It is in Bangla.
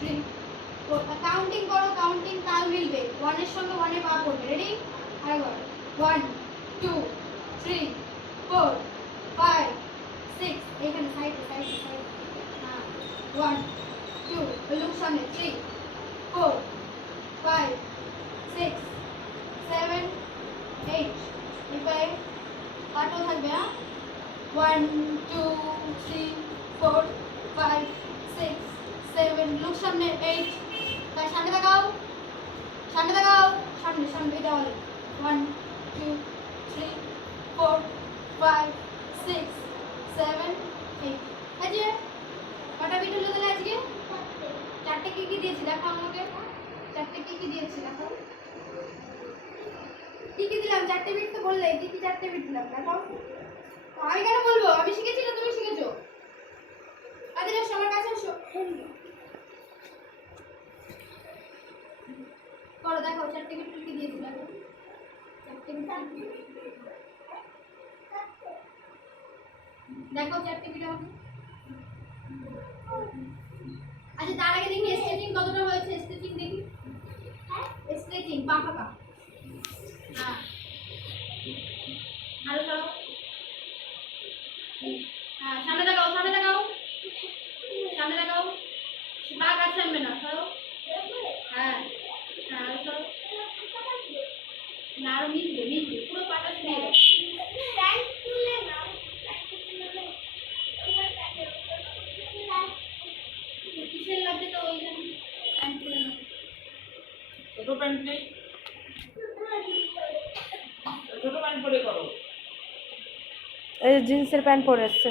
3 4 কাউন্টিং করো, কাউন্টিং তাল মিলবে, 1 এর সঙ্গে 1 এ পা পড়বে। রেডি? আরেকবার 1 2 3 4 5 6 এখানে সাইডে সাইডে সাইডে। হ্যাঁ 1 2 লুক সামনে 3 4 5 6 7 8 এবারে পাটো থাকবে। হ্যাঁ 1 2 3 4 5 6 7 লুক সামনে 8 তার সামনে তাকাও, সামনে তাকাও, সামনে সামনে এটা বলে 1 2 3 4 5 6 7 8 আজকে কটা বিট হলো তাহলে আজকে? চারটে কি কি দিয়েছি দেখো আমাকে, চারটে কি কি দিয়েছি দেখো, কি কি দিলাম? চারটে বিট তো বললে, কি কি চারটে বিট দিলাম দেখো। আমি কেন বলবো? আমি শিখেছি না তুমি শিখেছো? আরে এসো আমার কাছে এসো, করো দেখো চারটে বিট কি দিয়েছি দেখো, চারটে বিট দেখো, চারটে বিট আমাকে। আচ্ছা তার আগে দেখি স্ট্রেচিং কতটা হয়েছে, স্ট্রেচিং দেখি। স্ট্রেচিং পা ফাঁকা। হ্যাঁ আরো সরো। হ্যাঁ সামনে তাকাও, সামনে তাকাও, সামনে তাকাও, পা কাছে আনবে না, সরো। হ্যাঁ হ্যাঁ আরো সরো, না আরো মিশবে মিশবে, পুরো পাটা ছড়িয়ে দাও। কিসের লাগবে তো ওইখানে প্যান্ট খুলে নাও। ছোট প্যান্ট নেই, ছোট প্যান্ট পরে করো। এই জিন্সের প্যান্ট পরে এসছে।